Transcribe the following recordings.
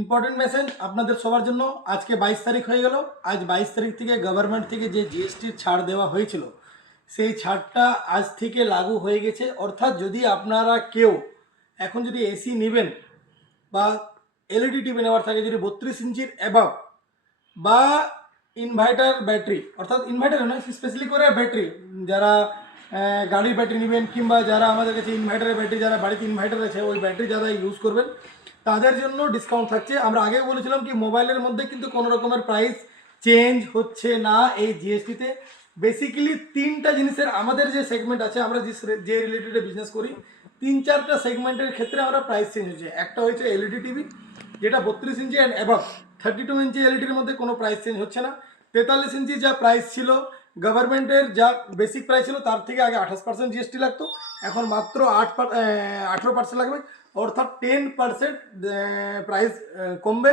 Important message আপনাদের সবার জন্য। আজকে 22 তারিখ হয়ে গেল। আজ 22 তারিখ থেকে গভর্নমেন্ট থেকে যে জিএসটির ছাড় দেওয়া হয়েছিল সেই ছাড়টা আজ থেকে লাগু হয়ে গেছে। অর্থাৎ যদি আপনারা কেউ এখন যদি এসি নেবেন বা এলইডি টিভি নেওয়ার থাকে, যদি 32 ইঞ্চির অ্যাবাভ বা ইনভার্টার ব্যাটারি, অর্থাৎ ইনভার্টার নয়, স্পেশালি করে ব্যাটারি, যারা গাড়ির ব্যাটারি নেবেন কিংবা যারা আমাদের কাছে ইনভার্টারের ব্যাটারি, যারা বাড়িতে ইনভার্টার আছে ওই ব্যাটারি যারা ইউজ করবেন তাদের জন্য ডিসকাউন্ট থাকছে। আমরা আগেও বলেছিলাম কি মোবাইলের মধ্যে কিন্তু কোনো রকমের প্রাইস চেঞ্জ হচ্ছে না এই জিএসটিতে। বেসিক্যালি তিনটা জিনিসের আমাদের যে সেগমেন্ট আছে, আমরা যে রিলেটেডে বিজনেস করি, 3-4টা সেগমেন্টের ক্ষেত্রে আমরা প্রাইস চেঞ্জ হচ্ছে। একটা হচ্ছে এলইডি টিভি, যেটা 32 ইঞ্চি অ্যান্ড অ্যাবাভ। 32 ইঞ্চি এলইডির মধ্যে কোনো প্রাইস চেঞ্জ হচ্ছে না। 43 ইঞ্চি যা প্রাইস ছিল গভর্নমেন্টের, যা বেসিক প্রাইস ছিল তার থেকে আগে 28% জিএসটি লাগতো, এখন মাত্র 18% লাগবে, অর্থাৎ 10% প্রাইস কমবে।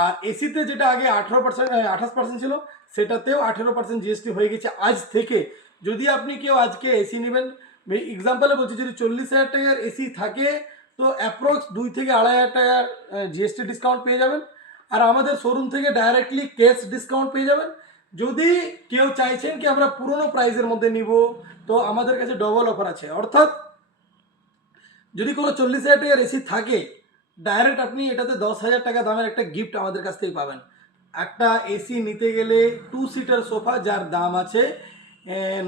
আর এসিতে যেটা আগে 28% ছিল সেটাতেও 18% জিএসটি হয়ে গেছে আজ থেকে। যদি আপনি কেউ আজকে এসি নেবেন, এক্সাম্পলে বলছি, যদি 40,000 টাকার এসি থাকে তো অ্যাপ্রক্স 2 থেকে 2,500 টাকার জিএসটি ডিসকাউন্ট পেয়ে যাবেন। আর আমাদের শোরুম থেকে ডাইরেক্টলি ক্যাশ ডিসকাউন্ট পেয়ে যাবেন। যদি কেউ চাইছেন কি আমরা পুরনো প্রাইসের মধ্যে নিব, তো আমাদের কাছে ডবল অফার আছে। অর্থাৎ যদি কোনো 40,000 টাকার এসি থাকে, ডাইরেক্ট আপনি এটাতে 10,000 টাকা দামের একটা গিফট আমাদের কাছ থেকে পাবেন। একটা এসি নিতে গেলে 2 সিটার সোফা যার দাম আছে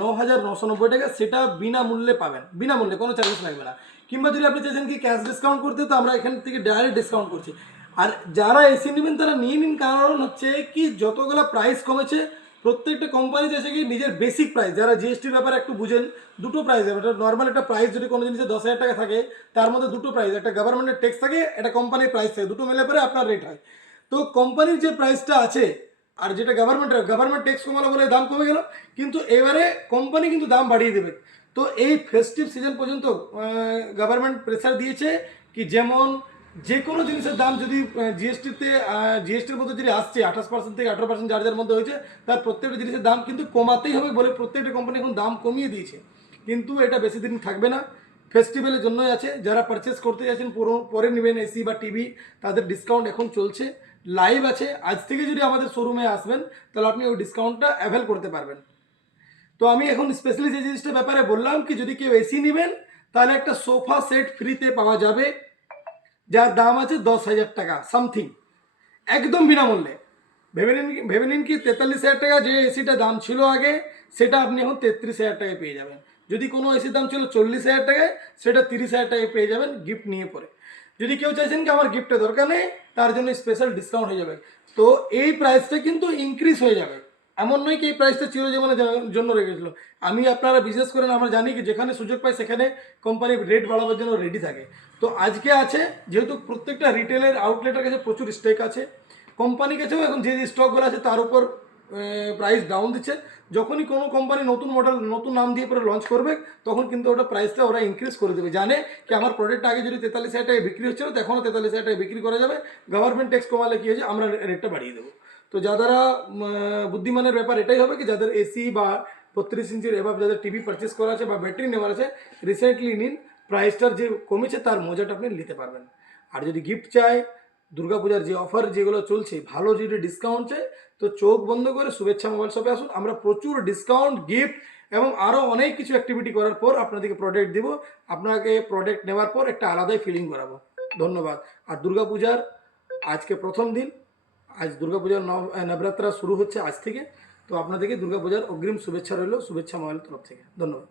9,990 টাকা, সেটা বিনামূল্যে পাবেন, বিনামূল্যে, কোনো চার্জেস লাগবে না। কিংবা যদি আপনি চাইছেন কি ক্যাশ ডিসকাউন্ট করতে, তো আমরা এখান থেকে ডাইরেক্ট ডিসকাউন্ট করছি। আর যারা এসি নেবেন তারা নিয়ে নিন, কারণ হচ্ছে কি যতগুলো প্রাইস কমেছে প্রত্যেকটা কোম্পানি চাইছে কি নিজের বেসিক প্রাইস, যারা জিএসটির ব্যাপারে একটু বুঝেন, দুটো প্রাইস হবে। এটা নর্মাল একটা প্রাইস যদি কোনো জিনিসে 10,000 টাকা থাকে, তার মধ্যে দুটো প্রাইস, একটা গভর্নমেন্টের ট্যাক্স থাকে, একটা কোম্পানির প্রাইস থাকে, দুটো মিলে পরে আপনার রেট হয়। তো কোম্পানির যে প্রাইসটা আছে আর যেটা গভর্নমেন্ট ট্যাক্স কমালো বলে দাম কমে গেল, কিন্তু এবারে কোম্পানি কিন্তু দাম বাড়িয়ে দেবে। তো এই ফেস্টিভ সিজন পর্যন্ত গভর্নমেন্ট প্রেসার দিয়েছে কি যেমন যে কোনো জিনিসের দাম যদি জিএসটির মধ্যে যদি আসছে 28% থেকে 18% যার যার মধ্যে হয়েছে, তার প্রত্যেকটা জিনিসের দাম কিন্তু কমাতেই হবে বলে প্রত্যেকটা কোম্পানি এখন দাম কমিয়ে দিয়েছে। কিন্তু এটা বেশি দিন থাকবে না, ফেস্টিভ্যালের জন্যই আছে। যারা পারচেস করতে যাচ্ছেন পরে নেবেন এসি বা টিভি, তাদের ডিসকাউন্ট এখন চলছে, লাইভ আছে। আজ থেকে যদি আমাদের শোরুমে আসবেন তাহলে আপনি ওই ডিসকাউন্টটা অ্যাভেল করতে পারবেন। তো আমি এখন স্পেশালি যে জিনিসটার ব্যাপারে বললাম কি যদি কেউ এসি নেবেন তাহলে একটা সোফা সেট ফ্রিতে পাওয়া যাবে, যার দাম আছে 10,000 টাকা সামথিং, একদম বিনামূল্যে। ভেবে নিন কি 43,000 টাকা যে এসিটা দাম ছিল আগে, সেটা আপনি এখন 33,000 টাকায় পেয়ে যাবেন। যদি কোনো এসির দাম ছিল 40,000 টাকায়, সেটা 30,000 টাকায় পেয়ে যাবেন গিফট নিয়ে পরে। যদি কেউ চাইছেন কি আমার গিফটের দরকার নেই, তার জন্য স্পেশাল ডিসকাউন্ট হয়ে যাবে। তো এই প্রাইসটা কিন্তু ইনক্রিজ হয়ে যাবে, এমন নয় কি এই প্রাইসটা চিরজীবনের জন্য রেখেছিল। আমি আপনারা বিশেষ করেন, আমরা জানি কি যেখানে সুযোগ পাই সেখানে কোম্পানি রেট বাড়াবার জন্য রেডি থাকে। তো আজকে আছে, যেহেতু প্রত্যেকটা রিটেলের আউটলেটের কাছে প্রচুর স্টক আছে, কোম্পানির কাছেও এখন যে যে স্টকগুলো আছে তার উপর প্রাইস ডাউন দিচ্ছে। যখনই কোনো কোম্পানি নতুন মডেল নতুন নাম দিয়ে পরে লঞ্চ করবে, তখন কিন্তু ওটা প্রাইসটা ওরা ইনক্রিজ করে দেবে। জানে কি আমার প্রোডাক্ট আগে যদি 43,000 টাকায় বিক্রি হচ্ছিল, তো এখনও 43,000 টাকায় বিক্রি করা যাবে, গভর্নমেন্ট ট্যাক্স কমালে কী হয়েছে আমরা রেটটা বাড়িয়ে দেবো। তো যারা বুদ্ধিমানের ব্যাপার এটাই হবে কি যাদের এসি বা 32 ইঞ্চির এভাবে যাদের টিভি পারচেস করা আছে বা ব্যাটারি নেওয়ার আছে, রিসেন্টলি নিন, প্রাইসটার যে কমেছে তার মজাটা আপনি নিতে পারবেন। আর যদি গিফট চাই, দুর্গাপূজার যে অফার যেগুলো চলছে, ভালো যদি ডিসকাউন্ট চাই, তো চোখ বন্ধ করে শুভেচ্ছা মোবাইল শপে আসুন। আমরা প্রচুর ডিসকাউন্ট, গিফট এবং আরও অনেক কিছু অ্যাক্টিভিটি করার পর আপনাদেরকে প্রোডাক্ট দিব। আপনাকে প্রোডাক্ট নেওয়ার পর একটা আলাদাই ফিলিং করাবো। ধন্যবাদ। আর দুর্গাপূজার আজকে প্রথম দিন, আজ দুর্গাপূজার নবরাত্রা শুরু হচ্ছে আজ থেকে। তো আপনাদেরকে দুর্গাপূজার অগ্রিম শুভেচ্ছা রইল শুভেচ্ছা মোবাইলের তরফ থেকে। ধন্যবাদ।